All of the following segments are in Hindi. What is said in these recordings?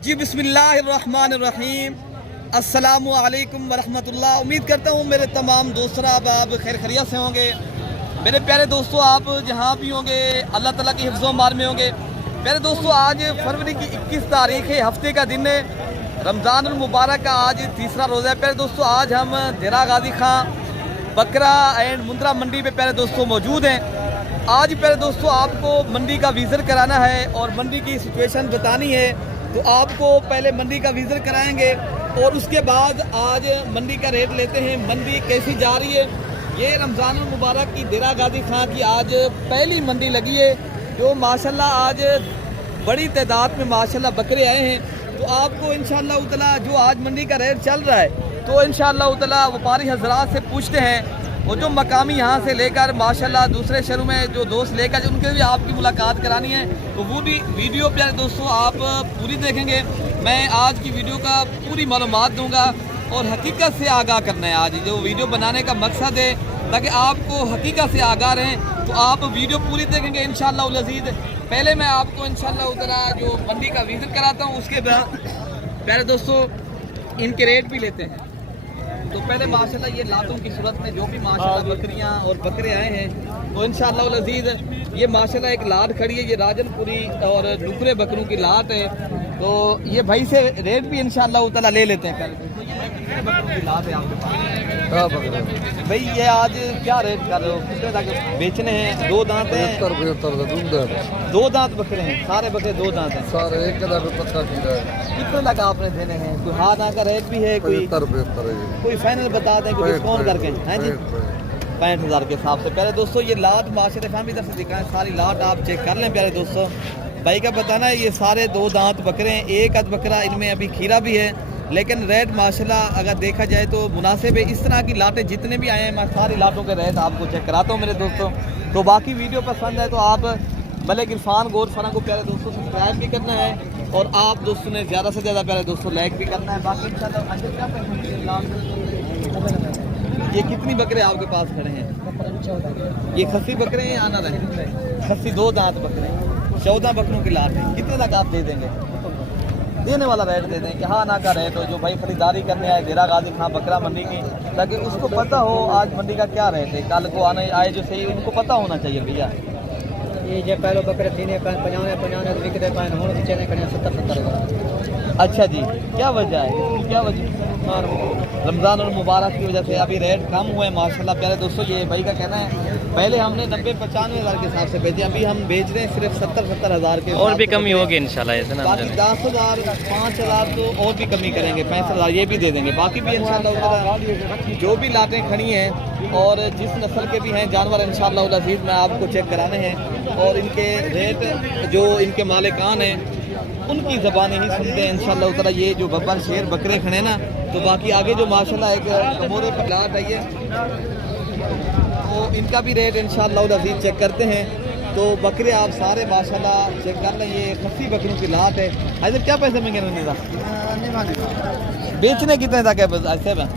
जी बिस्मिल्लाहिर्रहमानिर्रहीम, अस्सलामु अलैकुम वरहमतुल्लाह। उम्मीद करता हूँ मेरे तमाम दोस्त आप खैर खैरियत से होंगे। मेरे प्यारे दोस्तों, आप जहाँ भी होंगे अल्लाह ताला की हिफ्ज़ो मार में होंगे। प्यारे दोस्तों, आज फरवरी की 21 तारीख है, हफ्ते का दिन है, रमज़ानुल मुबारक का आज तीसरा रोज़ा है। प्यारे दोस्तों, आज हम देरा गाजी खां बकरा एंड मुंद्रा मंडी पे प्यारे दोस्तों मौजूद हैं। आज प्यारे दोस्तों आपको मंडी का विज़िट कराना है और मंडी की सिचुएशन बतानी है, तो आपको पहले मंडी का विज़िट कराएंगे और उसके बाद आज मंडी का रेट लेते हैं, मंडी कैसी जा रही है। ये रमज़ानुल मुबारक की देरा गाजी खां की आज पहली मंडी लगी है, जो माशाल्लाह आज बड़ी तादाद में माशाल्लाह बकरे आए हैं। तो आपको इंशाअल्लाह ताला जो आज मंडी का रेट चल रहा है, तो इंशाअल्लाह ताला व्यापारी हजरात से पूछते हैं, और जो मकामी यहाँ से लेकर माशाल्लाह दूसरे शहरों में जो दोस्त लेकर उनके भी आपकी मुलाकात करानी है, तो वो भी वीडियो प्यारे दोस्तों आप पूरी देखेंगे। मैं आज की वीडियो का पूरी मालूमात दूंगा और हकीकत से आगाह करना है। आज जो वीडियो बनाने का मकसद है ताकि आपको हकीकत से आगाह रहें, तो आप वीडियो पूरी देखेंगे इंशाअल्लाह उल अज़ीज़। पहले मैं आपको इंशाअल्लाह ताला जो मंडी का विज़िट कराता हूँ, उसके बाद प्यारे दोस्तों इनके रेट भी लेते हैं। तो पहले माशाल्लाह ये लातों की सूरत में जो भी माशाल्लाह बकरियां और बकरे आए हैं, तो इंशाअल्लाह उल अज़ीज़ ये माशाल्लाह एक लाट खड़ी है, ये राजनपुरी और नुकरे बकरों की लाट है। तो ये भाई से रेट भी इंशाअल्लाह ताला ले लेते हैं। तो ये बकरों की लाट है आपके पास भाई, ये आज क्या रेट कर रहे हो, कितने तक बेचने हैं? दो दांत हैं, 75 दो दांत बकरे हैं, सारे बकरे दो दांत हैं, सारे एक पक्का कीड़ा है। कितने तक आपने देने हैं? कोई हाथ आकर रेट भी है, कोई 75 कोई फाइनल बता दें, कोई डिस्काउंट करके हैं जी? 65,000 के हिसाब से। प्यारे दोस्तों ये लाट माशाल्लाह फैमिली तरफ से दिखाएं, सारी लाट आप चेक कर लें। प्यारे दोस्तों भाई का बताना है, ये सारे दो दांत बकरे हैं, एक अद बकरा इनमें अभी खीरा भी है, लेकिन रेट माशाल्लाह अगर देखा जाए तो मुनासिब है। इस तरह की लाटें जितने भी आए हैं, मैं सारी लाटों के रेट आपको चेक कराता हूँ मेरे दोस्तों। तो बाकी वीडियो पसंद है तो आप मलिक इरफान गोर फना को प्यारे दोस्तों सब्सक्राइब भी करना है, और आप दोस्तों ने ज़्यादा से ज़्यादा प्यारे दोस्तों लाइक भी करना है। बाकी ये कितनी बकरे आपके पास खड़े हैं? ये खस्सी बकरे हैं या आना रहे? खस्सी दो दांत बकरे हैं, 14 बकरों की लाट है। कितने तक आप दे देंगे? देने वाला रेट दे दें कि हाँ ना का रेट हो, जो भाई खरीदारी करने आए देरा गाजी खां बकरा मंडी की, ताकि उसको पता हो आज मंडी का क्या रेट है, कल को आने आए जो सही उनको पता होना चाहिए भैया। ये जो पहले बकरे 50 बिकते पाए होने से चले करें 70। अच्छा जी, क्या वजह है? क्या वजह? रमज़ान और मुबारक की वजह से अभी रेट कम हुए माशाल्लाह। प्यारे दोस्तों ये भाई का कहना है, पहले हमने 90-95 हज़ार के हिसाब से बेचे, अभी हम बेच रहे हैं सिर्फ 70-70 हज़ार के। और भी कमी होगी इंशाल्लाह। बाकी 10,000 5,000 तो और भी कमी करेंगे, 65,000 ये भी दे देंगे। बाकी भी इंशाल्लाह जो भी लाटें खड़ी हैं और जिस नस्ल के भी हैं जानवर इंशाल्लाह उल अज़ीज़ मैं आपको चेक कराने हैं, और इनके रेट जो इनके मालिकान हैं उनकी ज़बानी ही सुनते हैं इंशाअल्लाह ताला। ये जो बब्बर शेर बकरे खड़े ना, तो बाकी आगे जो माशाल्लाह एक कमोरे पर लाट है, ये तो इनका भी रेट इंशाअल्लाह ताला अज़ीज़ चेक करते हैं। तो बकरे आप सारे माशाल्लाह चेक कर लें, ये खस्सी बकरों की लाट है। ऐसे क्या पैसे मांगे उन्होंने? बेचने कितने तक है ऐसे में?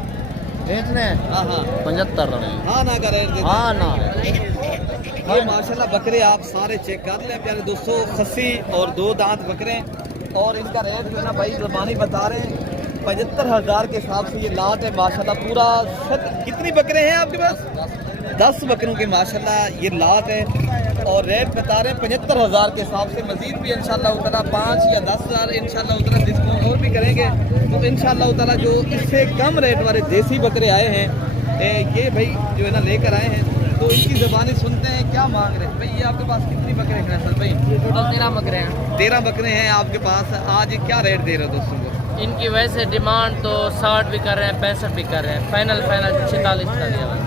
बेचने हाँ हाँ 75 हाँ ना का रेट देते हैं। हाँ ना ये माशाल्लाह बकरे आप सारे चेक कर लें प्यारे दोस्तों, खस्सी और दो दांत बकरे, और इनका रेट जो है ना भाई ज़बानी बता रहे हैं 75,000 के हिसाब से ये लाट है माशाल्लाह। पूरा कितनी बकरे हैं आपके पास? 10 बकरों की माशाल्लाह ये लाट है, और रेट बता रहे हैं 75,000 के हिसाब से। मजीद भी इंशाअल्लाह ताला 5 या 10,000 इंशाअल्लाह ताला डिस्काउंट और भी करेंगे। तो इंशाअल्लाह ताला जो इससे कम रेट वाले देसी बकरे आए हैं, ये भाई जो है ना लेकर आए हैं, तो इनकी ज़बानी सुनते हैं क्या मांग रहे हैं। भाई ये आपके पास कितनी बकरे हैं सर भाई? टोटल 13 बकरे हैं। 13 बकरे हैं आपके पास। आज क्या रेट दे रहे हो दोस्तों को? इनकी वैसे डिमांड तो 60 भी कर रहे हैं, 65 भी कर रहे हैं, फाइनल 46 का दिया हुआ है।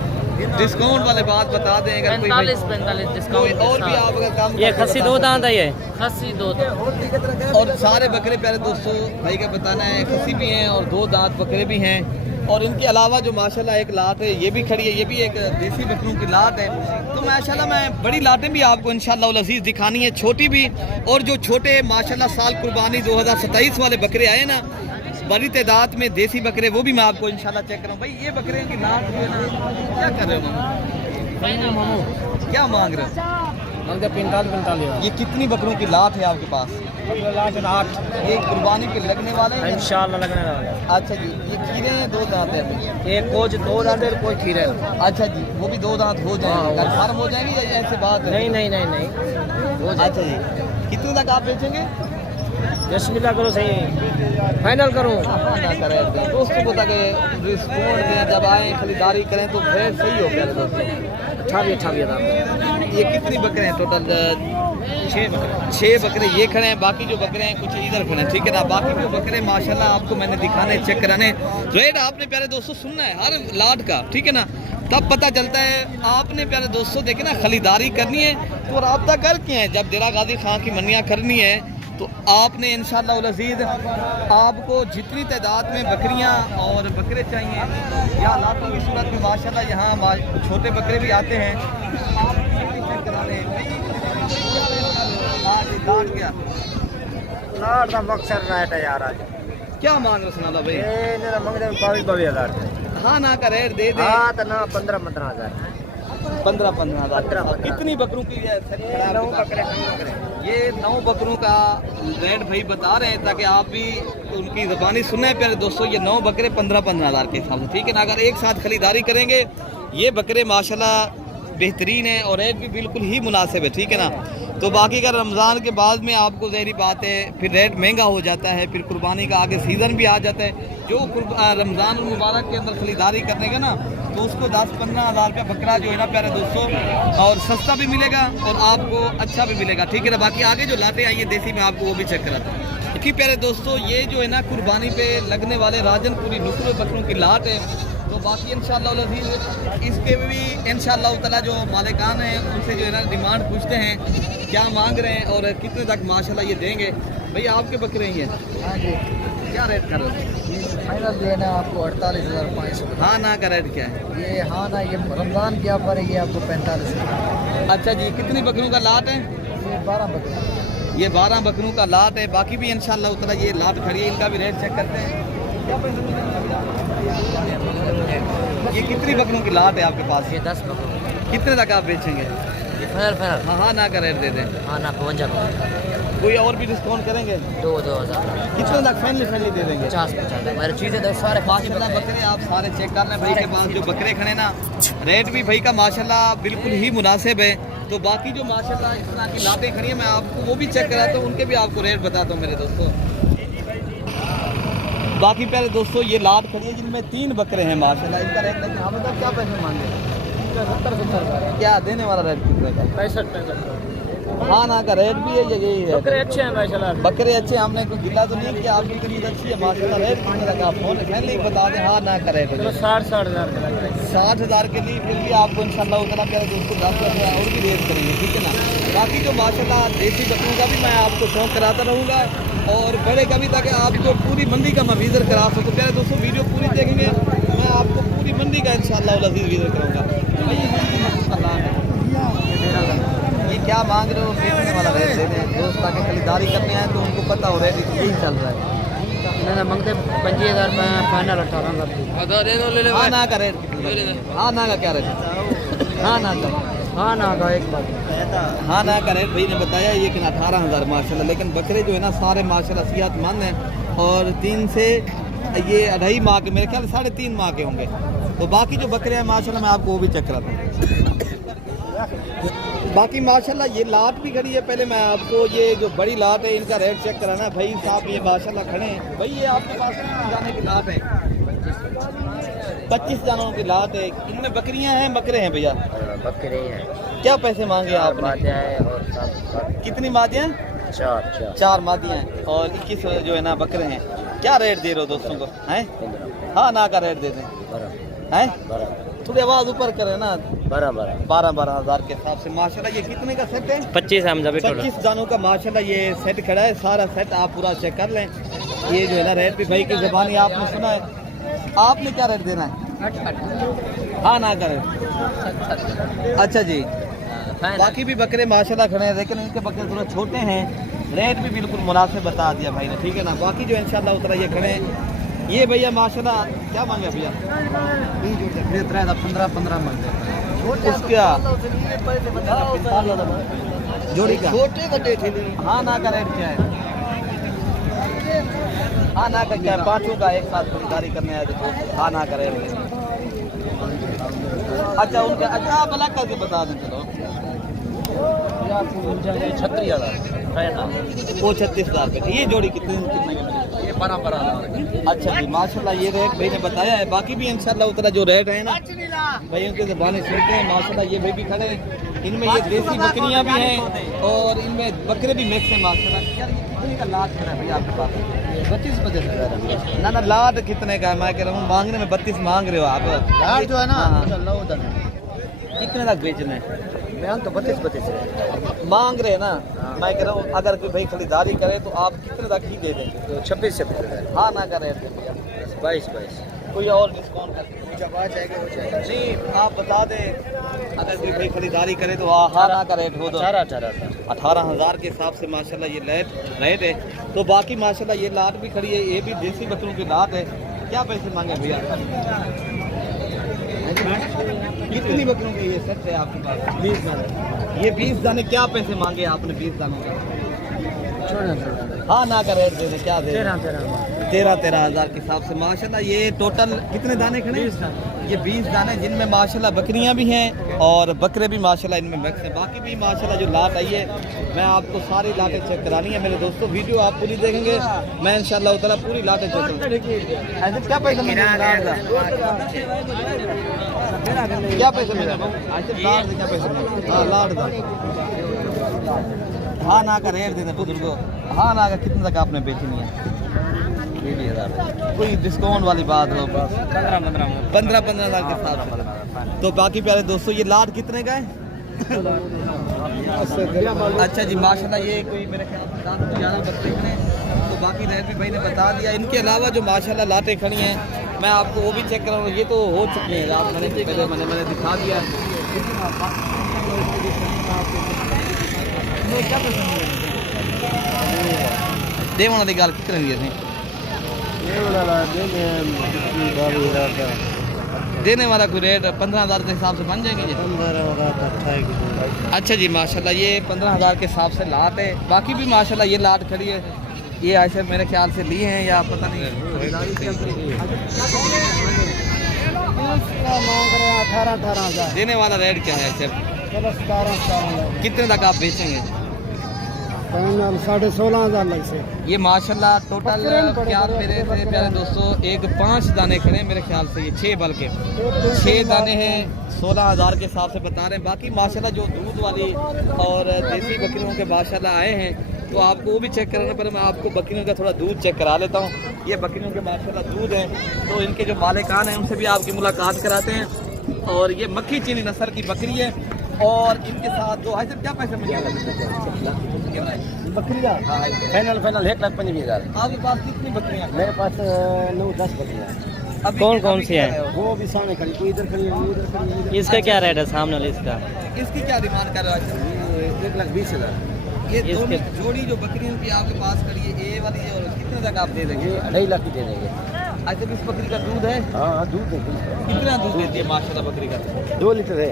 डिस्काउंट वाले बात बता दें अगर कोई 45 डिस्काउंट। और भी आप अगर काम ये खस्सी दो दांत है, ये खस्सी दो दांत, और सारे बकरे प्यारे दोस्तों भाई का बताना है खस्सी भी हैं और दो दांत बकरे भी हैं। और इनके अलावा जो माशाल्लाह एक लाट है ये भी खड़ी है, ये भी एक देसी बकरों की लाट है। तो माशाल्लाह मैं बड़ी लाटें भी आपको इंशाअल्लाह उल अज़ीज़ दिखानी है, छोटी भी, और जो छोटे माशाल्लाह साल कुर्बानी 2027 वाले बकरे आए ना बड़ी तादाद में देसी बकरे, वो भी मैं आपको इंशाल्लाह चेक करूँ। भाई ये बकरे की लाट जो है ना क्या कर रहे हो मामू? क्या मांग रहे हो? मांगते 45 ये कितनी बकरों की लाट है आपके पास? 8 ये कुर्बानी पे लगने वाले हैं? इंशाल्लाह लगने वाला है। अच्छा जी, ये खीरे हैं, 2 दांत हैं? एक कोच 2 दांत है, कोई खीरे है। अच्छा जी, वो भी 2 दांत हो जाएंगे, हाँ, कन्फर्म हो जाएंगे या ऐसे बात है? नहीं हो जाए। अच्छा जी, कितने तक आप बेचेंगे? बिस्मिल्लाह करो, सही फाइनल करो। हाँ ना करें दोस्तों को ताकि रिस्पॉन्ड दें, जब आए खरीदारी करें तो फिर सही हो गया दोस्तों। 28 ये कितनी बकरे हैं टोटल? 6 बकरे ये खड़े हैं, बाकी जो बकरे हैं कुछ इधर खड़े हैं, ठीक है ना। बाकी जो बकरे माशाल्लाह आपको मैंने दिखाने, चेक कराने। रेट आपने प्यारे दोस्तों सुनना है हर लाट का, ठीक है ना, तब पता चलता है। आपने प्यारे दोस्तों देखे ना, खरीदारी करनी है तो रब्ता करके हैं। जब डेरा गाजी खां की मनिया करनी है तो आपने इंशाअल्लाह उल अज़ीज़ आपको जितनी तादाद में बकरियां और बकरे चाहिए या लातों की सूरत में माशाल्लाह यहाँ छोटे बकरे भी आते हैं। आप चेक करा लें। लाट क्या लाट का मकसद रेट है यार। आज क्या मांग रहे सुना भाई? ये ना मांगते 22,000। हाँ ना का रेट दे दे। हाँ तो ना 15,000। 15,000 कितनी बकरों की है? 9 बकरे। ये 9 बकरों का रेट भाई बता रहे हैं ताकि आप भी उनकी ज़बानी सुने प्यारे दोस्तों। ये 9 बकरे 15,000 के हिसाब से, ठीक है ना। अगर एक साथ खरीदारी करेंगे ये बकरे माशाल्लाह बेहतरीन है और रेट भी बिल्कुल ही मुनासिब है, ठीक है ना। तो बाकी का रमज़ान के बाद में आपको ज़हरी बात है फिर रेट महंगा हो जाता है, फिर कुर्बानी का आगे सीज़न भी आ जाता है। जो रमज़ान मुबारक के अंदर खरीदारी करने का ना तो उसको 10-15 हज़ार रुपया बकरा जो है ना प्यारे दोस्तों, और सस्ता भी मिलेगा और आपको अच्छा भी मिलेगा, ठीक है ना। बाकी आगे जो लाटे आई है देसी में आपको वो भी चेक कराता हूँ। क्योंकि प्यारे दोस्तों ये जो है ना कुर्बानी पे लगने वाले राजनपुरी नुस्खे बकरों की लाट है। तो बाकी इंशाअल्लाह अज़ीज़ इसके भी इंशाअल्लाह ताला जो मालिकान हैं उनसे जो है ना डिमांड पूछते हैं क्या मांग रहे हैं और कितने तक माशाल्लाह ये देंगे। भैया आपके बकरे ही हैं? हाँ जी। क्या रेट कर रहे हैं? फाइनल देना आपको 48,500। हाँ ना का रेट क्या है? ये हाँ ना, ये रमज़ान क्या पड़ेगी आपको 45। अच्छा जी, कितनी बकरियों का लाट है? ये 12 बकरे। ये 12 बकरों का लाट है। बाकी भी इंशाअल्लाह उतना ये लाट खड़ी है, इनका भी रेट चेक करते हैं। ये कितनी बकरों की लाट है आपके पास? ये 10 बकरे। कितने तक आप बेचेंगे? ये फाइनल। हाँ हाँ ना का रेट दे दें। हाँ ना 52। कोई और भी डिस्काउंट करेंगे? 2,000। कितने तक फाइनली दे देंगे? 50 मेरी चीज़ें तो सारे माशाल्लाह बकरे आप सारे चेक कर लें। भाई के पास जो बकरे खड़े ना रेट भी भाई का माशाल्लाह बिल्कुल ही मुनासिब है। तो बाकी जो माशाल्लाह इस तरह की लाटें खड़ी हैं मैं आपको वो भी चेक कराता हूँ, उनके भी आपको रेट बताता हूँ मेरे दोस्तों। बाकी पहले दोस्तों ये लाट खड़ी है जिनमें 3 बकरे हैं माशाल्लाह, इनका रेट लेकिन हम तो क्या पैसे मांगे? 70 क्या देने वाला रेट कितने का? 65। हाँ ना का रेट भी है, यही है। बकरे अच्छे हैं माशाल्लाह। बकरे अच्छे, हमने कोई गिला तो नहीं किया, आपकी खरीद अच्छी है माशाल्लाह। रेट कितने लगा? फोन फैमिली बता दें। हाँ ना का रेट 60,000 के लगते हैं। 60,000 के लिए फिर भी आपको इंशाल्लाह उतना प्यारे दोस्तों 10,000 और भी रेट करेंगे, ठीक है ना। बाकी जो माशाल्लाह देसी बकरों का भी मैं आपको शौक कराता रहूँगा और बड़े कभी तक आपको पूरी मंडी का मैं विजिट करा सकूँ। प्यारे दोस्तों वीडियो पूरी देखेंगे, मैं आपको पूरी मंडी का इंशाल्लाह अज़ीज़ विजिट कराऊँगा। ये क्या मांग रहे हो? बेचने वाला रेट दे दें दोस्त, ताकि खरीदारी करने आए तो उनको पता हो रेट यही चल रहा है। मैंने मांगते 25,000 में फाइनल 18,000। हाँ ना का रेट कितना? हाँ ना का क्या रेट? हाँ ना का हाँ ना का एक बात। हाँ ना का रेट भाई ने बताया ये कि 18,000 माशाल्लाह। लेकिन बकरे जो है ना सारे माशाल्लाह सेहतमंद हैं और 3 से ये 2.5 माह के, मेरे ख्याल 3.5 माह के होंगे। तो बाकी जो बकरे हैं माशाल्लाह मैं आपको वो भी चेक कराता हूँ। बाकी माशाल्लाह ये लाट भी खड़ी है। पहले मैं आपको ये जो बड़ी लाट है इनका रेट चेक कराना। भाई साहब ये माशाल्लाह खड़े हैं। भाई ये आपके पास कितने जाने की लाट है? 25 जानों की लाट है। इनमें बकरियां हैं बकरे हैं भैया? बकरे हैं। क्या पैसे मांगे आपने? और कितनी मादियाँ? 4 मादियाँ हैं और 21 जो है ना बकरे हैं। क्या रेट दे रहे हो दोस्तों को? हैं? हाँ ना का रेट दे दें। हैं? थोड़ी आवाज़ ऊपर करें ना। 12 हज़ार के हिसाब से माशाल्लाह। ये कितने का सेट है? 25 जानों का माशाल्लाह ये सेट खड़ा है। सारा सेट आप पूरा चेक कर लें। ये जो है ना रेट भी भाई की ज़बानी आपने सुना है। आपने क्या रेट देना है? हाँ ना का रेट। अच्छा जी। बाकी भी बकरे माशाल्लाह खड़े हैं, लेकिन इनके बकरे थोड़ा छोटे हैं। रेट भी बिल्कुल मुनासिब बता दिया भाई ने, ठीक है ना। बाकी जो इंशाल्लाह उतना ये खड़े हैं। ये भैया माशाल्लाह क्या मांगे भैया? 15 मांगते। उसका जोड़ी का छोटे बड़े थे हाँ ना का रेट क्या है? हाँ ना का क्या है? पाँचों का एक साथ खरीदारी करने आए थे तो हाँ ना का रेट क्या है? अच्छा उनका अच्छा आप अलग करके बता दें चलो। 36,000 वो 36,000 रुपये ये जोड़ी कितने की मिलेगी? ये 12,000 अच्छा जी माशाल्लाह ये रेट भाई ने बताया है। बाकी भी इंशाल्लाह उतना जो रेट है ना भाई उनके ज़बानें सुनते हैं माशाल्लाह। ये भाई भी खड़े हैं, इनमें ये देसी बकरियां भी हैं और इनमें बकरे भी मिक्स हैं माशाल्लाह। यार ये कितने का लाट है भाई आपके पास? 32,000 ना ना लाट कितने का है? मैं कह रहा हूँ मांगने में 32 मांग रहे हो आप। यार जो है ना हाँ। माशाल्लाह उधर है कितने तक बेचना है? बयान तो 32 है मांग रहे हैं ना। मैं कह रहा हूँ अगर कोई भाई खरीदारी करे तो आप कितने तक ही दे देंगे? तो 26 से हाँ ना का रेट दे दिया 22 कोई और डिस्काउंट कर जब आ जाएगा हो जाएगा नहीं आप बता दें अगर कोई भाई खरीदारी करे तो हाँ ना का रेट हो तो 18,000 के हिसाब से माशाल्लाह ये रेट है। तो बाकी माशाल्लाह ये लाट भी खड़ी है, ये भी देसी बकरों की लाट है। क्या पैसे मांगे भैया? कितनी बकरों की ये सेट है आपके पास? 20 दाने। ये 20 दाने क्या पैसे मांगे आपने 20 दानों के? हाँ ना का रेट दे दें क्या दे? 13,000 के हिसाब से माशाल्लाह। ये टोटल कितने दाने खड़े हैं? ये 20 दाने जिनमें माशाल्लाह बकरियां भी हैं और बकरे भी माशाल्लाह इनमें मिक्स हैं। बाकी भी माशाल्लाह जो लाट आई है मैं आपको सारी लाटें चेक करानी है मेरे दोस्तों। वीडियो आप पूरी देखेंगे मैं इंशाल्लाह ताला पूरी लाटें चेक करूँगा। ऐसे क्या पैसे मिलेंगे लाट का? क्या पैसे मिलेंगे? ऐसे लाट से क्या पैसे मिलेंगे? हाँ लाट का हाँ ना का रेट देते बुजुर्गो। हाँ ना का कितने तक आपने बेचनी है? 20,000 कोई डिस्काउंट वाली बात हो? 15,000 के साथ। तो बाकी प्यारे दोस्तों ये लाट कितने का है? अच्छा जी माशाल्लाह ये कोई मेरे ख्याल से 11 बकरे हैं। तो बाकी रेट भी भाई ने बता दिया। इनके अलावा जो माशाल्लाह लाटें खड़ी हैं मैं आपको वो भी चेक कराऊंगा। ये तो हो चुकी हैं रात मैंने दिखा दिया। देवाना की गल कितने दी असें? देने वाला कोई रेट 15,000 के हिसाब से बन जाएंगे जी? अच्छा जी माशाल्लाह ये 15,000 के हिसाब से लाट है। बाकी भी माशाल्लाह ये लाट खड़ी है। ये ऐसे मेरे ख्याल से लिए हैं या पता नहीं। 18,000 देने वाला रेट क्या है ऐसे? 17,000 कितने तक आप बेचेंगे? 16,500 लग से। ये माशाल्लाह टोटल क्या मेरे से प्यारे दोस्तों एक 5 दाने खड़े हैं मेरे ख्याल से। ये 6 बल्कि 6 दाने हैं 16,000 के हिसाब से बता रहे हैं। बाकी माशाल्लाह जो दूध वाली और देसी बकरियों के माशाल्लाह आए हैं तो आपको वो भी चेक कराना पर मैं आपको बकरियों का थोड़ा दूध चेक करा लेता हूँ। ये बकरियों के माशाल्लाह दूध हैं तो इनके जो मालिकान हैं उनसे भी आपकी मुलाकात कराते हैं। और ये मक्खी चीनी नस्ल की बकरी है और इनके साथ जो है क्या पैसे मिलेगा बकरी का फाइनल 1,25,000। आपके पास कितनी बकरियाँ? मेरे पास 9-10 बकरियाँ। अभी कौन कौन सी है? वो भी सामने खड़ी, कोई इधर खड़ी है, कोई उधर खड़ी है। इसका क्या रेट है सामने वाले इसका? इसकी क्या डिमांड कर रहा है? 1,20,000। ये इसके- जोड़ी जो बकरियों की आपके पास खड़ी है ये वाली और कितने तक आप दे देंगे? 2.5 लाख की दे देंगे। आज तक इस बकरी का दूध है? हाँ दूध है कितना दूध देती है माशाल्लाह बकरी का? 2 लीटर है।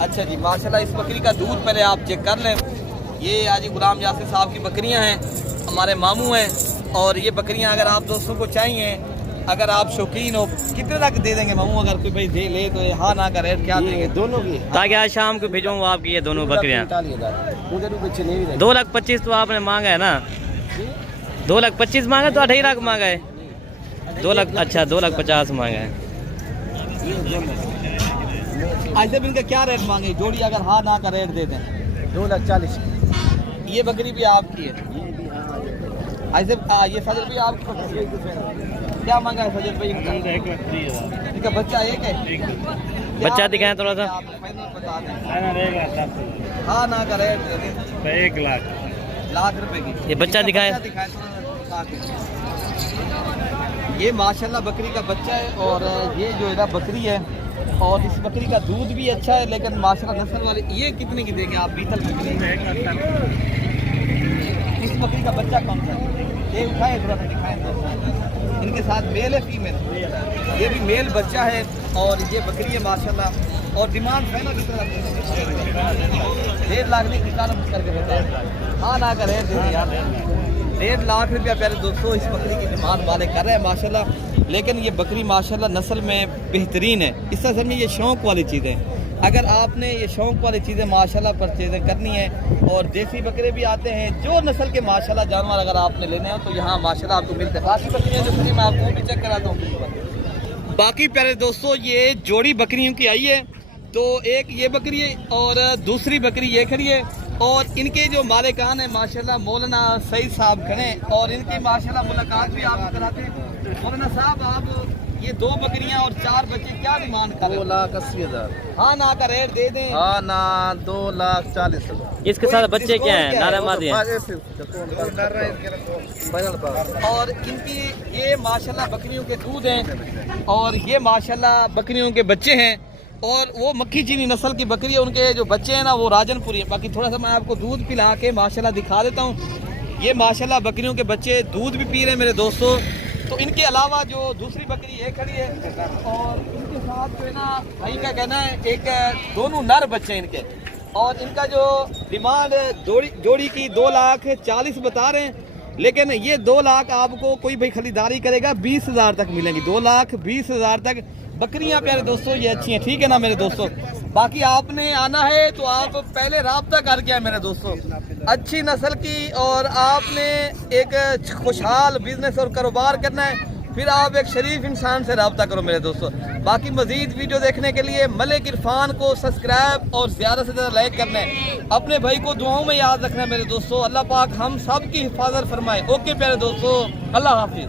अच्छा जी माशाल्लाह इस बकरी का दूध पहले आप चेक कर लें। ये हाजी गुलाम यासिर साहब की बकरियां हैं, हमारे मामू हैं। और ये बकरियां अगर आप दोस्तों को चाहिए, अगर आप शौकीन हो, कितने तक दे देंगे मामू? अगर कोई भाई दे ले तो हाँ ना का रेट क्या देंगे? दोनों की ताकि आज शाम को भेजूँ आपकी ये दोनों बकरियाँ। 45,000 उधर भी बच्चे नहीं रहे। 2,25,000 तो आपने मांगा है ना? 2,25,000 मांगा तो 2.5 लाख मांगा है। 2 लाख अच्छा 2,50,000 मांगा है। ऐसे भी इनका क्या रेट मांगे जोड़ी अगर हाँ ना का रेट दे दें? 2,40,000। ये बकरी भी आपकी है ऐसे? ये फजल भी आपकी बकरी है? क्या मांगा है फजल भाई इनका? इनका बच्चा एक है? बच्चा दिखाएं थोड़ा सा। आप फाइनल बता दें। हाँ ना का रेट दे दें 1 लाख रुपए की। ये बच्चा दिखाएं। ये माशाल्लाह बकरी का बच्चा है और ये जो है ना बकरी है और इस बकरी का दूध भी अच्छा है लेकिन माशाल्लाह नस्ल वाली। ये कितने की देंगे आप? बीतल बकरी। इस बकरी का बच्चा कौन सा है? ये उठाए थोड़ा सा दिखाएं। इनके साथ मेल है फीमेल? ये भी मेल बच्चा है और ये बकरी है माशाल्लाह। और डिमांड है ना 1.5 लाख नहीं किसान करके बताए हाँ ना करे यार 1.5 लाख रुपया प्यारे दोस्तों इस बकरी की डिमांड वाले कर रहे हैं माशाल्लाह। लेकिन ये बकरी माशाल्लाह नस्ल में बेहतरीन है। इस तरह में ये शौक़ वाली चीज़ें, अगर आपने ये शौक़ वाली चीज़ें माशाल्लाह परचेज़ करनी है और देसी बकरे भी आते हैं जो नस्ल के माशाल्लाह जानवर अगर आपने लेने हो तो यहाँ माशाल्लाह आपको मिलते हैं। बाकी बकरियाँ जो मैं आपको भी चेक कराता हूँ। बाकी प्यारे दोस्तों ये जोड़ी बकरियों की आई है, तो एक ये बकरी है और दूसरी बकरी ये खड़ी है और इनके जो मालिकान है माशाल्लाह मौलाना सईद साहब खड़े और इनकी माशाल्लाह मुलाकात भी आप कराते हैं। मौलाना साहब आप ये 2 बकरियां और 4 बच्चे क्या डिमांड कर रहे हैं? 2,80,000। हाँ ना का रेट दे दें। हाँ ना 2,40,000। इसके साथ बच्चे क्या हैं? नारा मादी हैं। और इनकी ये माशाल्लाह बकरियों के दूध हैं और ये माशाल्लाह बकरियों के बच्चे हैं और वो मक्खी चीनी नस्ल की बकरी है, उनके जो बच्चे हैं ना वो राजनपुरी हैं। बाकी थोड़ा सा मैं आपको दूध पिला के माशाल्लाह दिखा देता हूँ। ये माशाल्लाह बकरियों के बच्चे दूध भी पी रहे हैं मेरे दोस्तों। तो इनके अलावा जो दूसरी बकरी ये खड़ी है और इनके साथ जो है ना भाई का कहना है एक दोनों नर बच्चे इनके और इनका जो डिमांड जोड़ी की 2,40,000 बता रहे हैं। लेकिन ये 2 लाख आपको कोई भाई खरीदारी करेगा 20,000 तक मिलेंगी। 2,20,000 तक बकरियां प्यारे दोस्तों ये अच्छी हैं, ठीक है ना मेरे दोस्तों। बाकी आपने आना है तो आप पहले राब्ता करके आए मेरे दोस्तों, अच्छी नस्ल की, और आपने एक खुशहाल बिजनेस और कारोबार करना है फिर आप एक शरीफ इंसान से रब्ता करो मेरे दोस्तों। बाकी मजीद वीडियो देखने के लिए मलिक इरफान को सब्सक्राइब और ज़्यादा से ज़्यादा लाइक करना है। अपने भाई को दुआओं में याद रखना है मेरे दोस्तों। अल्लाह पाक हम सब की हिफाजत फरमाए। ओके प्यारे दोस्तों, अल्लाह हाफिज़।